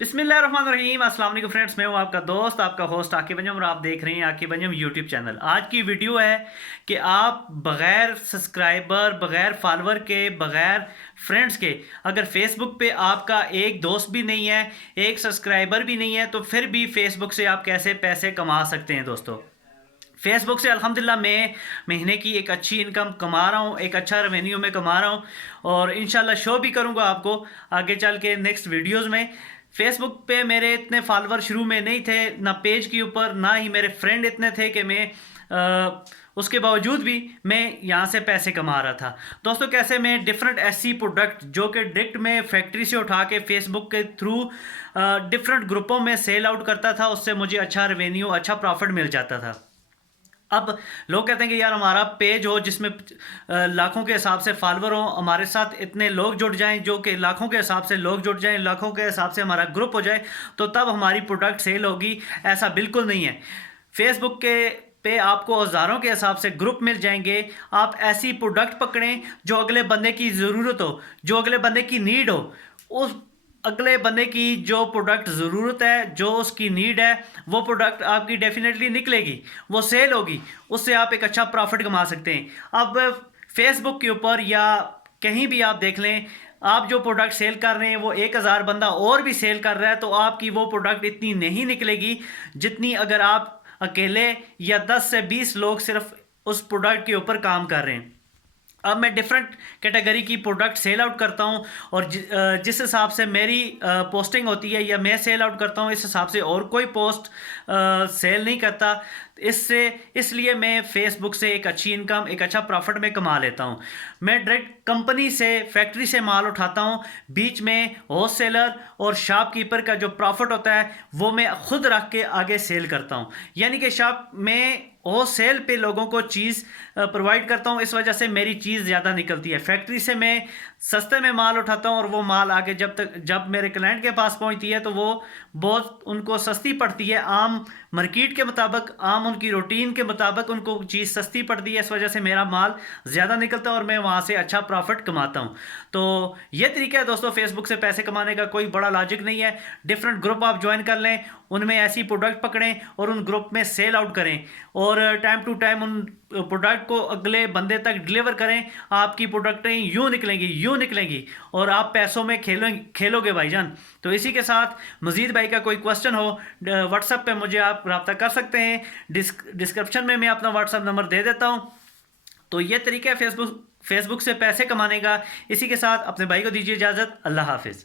बिस्मिल्लाहिर्रहमानिर्रहीम। अस्सलाम वालेकुम फ्रेंड्स, मैं हूं आपका दोस्त, आपका होस्ट आकिब अंजम और आप देख रहे हैं आकिब अंजम यूट्यूब चैनल। आज की वीडियो है कि आप बग़ैर सब्सक्राइबर, बग़ैर फॉलोअर के, बग़ैर फ्रेंड्स के, अगर फेसबुक पे आपका एक दोस्त भी नहीं है, एक सब्सक्राइबर भी नहीं है, तो फिर भी फेसबुक से आप कैसे पैसे कमा सकते हैं। दोस्तों, फेसबुक से अल्हम्दुलिल्लाह मैं महीने की एक अच्छी इनकम कमा रहा हूँ, एक अच्छा रेवेन्यू में कमा रहा हूँ और इंशाल्लाह शो भी करूँगा आपको आगे चल के नेक्स्ट वीडियोस में। फेसबुक पे मेरे इतने फॉलोअर शुरू में नहीं थे, ना पेज के ऊपर, ना ही मेरे फ्रेंड इतने थे कि मैं उसके बावजूद भी मैं यहाँ से पैसे कमा रहा था। दोस्तों, कैसे मैं डिफरेंट ऐसी प्रोडक्ट जो कि डायरेक्ट में फैक्ट्री से उठा के फेसबुक के थ्रू डिफरेंट ग्रुपों में सेल आउट करता था, उससे मुझे अच्छा रेवेन्यू, अच्छा प्रॉफिट मिल जाता था। अब लोग कहते हैं कि यार हमारा पेज हो जिसमें लाखों के हिसाब से फॉलोअर हो, हमारे साथ इतने लोग जुड़ जाएं, जो कि लाखों के हिसाब से लोग जुड़ जाएं, लाखों के हिसाब से हमारा ग्रुप हो जाए, तो तब हमारी प्रोडक्ट सेल होगी। ऐसा बिल्कुल नहीं है। फेसबुक के पे आपको हज़ारों के हिसाब से ग्रुप मिल जाएंगे। आप ऐसी प्रोडक्ट पकड़ें जो अगले बंदे की ज़रूरत हो, जो अगले बंदे की नीड हो। उस अगले बंदे की जो प्रोडक्ट ज़रूरत है, जो उसकी नीड है, वो प्रोडक्ट आपकी डेफिनेटली निकलेगी, वो सेल होगी, उससे आप एक अच्छा प्रॉफिट कमा सकते हैं। अब फेसबुक के ऊपर या कहीं भी आप देख लें, आप जो प्रोडक्ट सेल कर रहे हैं वो 1000 बंदा और भी सेल कर रहा है, तो आपकी वो प्रोडक्ट इतनी नहीं निकलेगी जितनी अगर आप अकेले या 10 से 20 लोग सिर्फ उस प्रोडक्ट के ऊपर काम कर रहे हैं। अब मैं डिफरेंट कैटेगरी की प्रोडक्ट सेल आउट करता हूं और जिस हिसाब से मेरी पोस्टिंग होती है या मैं सेल आउट करता हूं, इस हिसाब से और कोई पोस्ट सेल नहीं करता। इसलिए मैं फेसबुक से एक अच्छी इनकम, एक अच्छा प्रॉफिट में कमा लेता हूं। मैं डायरेक्ट कंपनी से, फैक्ट्री से माल उठाता हूं, बीच में होलसेलर और शॉपकीपर का जो प्रॉफिट होता है वो मैं खुद रख के आगे सेल करता हूं। यानी कि शॉप में होलसेल पे लोगों को चीज़ प्रोवाइड करता हूँ, इस वजह से मेरी चीज़ ज़्यादा निकलती है। फैक्ट्री से मैं सस्ते में माल उठाता हूँ और वो माल आगे जब मेरे क्लाइंट के पास पहुँचती है तो वो बहुत उनको सस्ती पड़ती है। आम मार्केट के मुताबिक, आम उनकी रूटीन के मुताबिक उनको चीज़ सस्ती पड़ती है, इस वजह से मेरा माल ज़्यादा निकलता है और मैं वहाँ से अच्छा प्रॉफिट कमाता हूँ। तो ये तरीका है दोस्तों फेसबुक से पैसे कमाने का, कोई बड़ा लॉजिक नहीं है। डिफरेंट ग्रुप आप ज्वाइन कर लें, उनमें ऐसी प्रोडक्ट पकड़ें और उन ग्रुप में सेल आउट करें और टाइम टू टाइम उन प्रोडक्ट को अगले बंदे तक डिलीवर करें। आपकी प्रोडक्टें यूँ निकलेंगी, यूँ निकलेंगी और आप पैसों में खेलोगे भाईजान। तो इसी के साथ मजीद भाई का कोई क्वेश्चन हो, व्हाट्सएप पे मुझे आप रब्ता कर सकते हैं। डिस्क्रिप्शन में मैं अपना व्हाट्सएप नंबर दे देता हूँ। तो ये तरीका है फेसबुक से पैसे कमाने का। इसी के साथ अपने भाई को दीजिए इजाज़त। अल्लाह हाफिज़।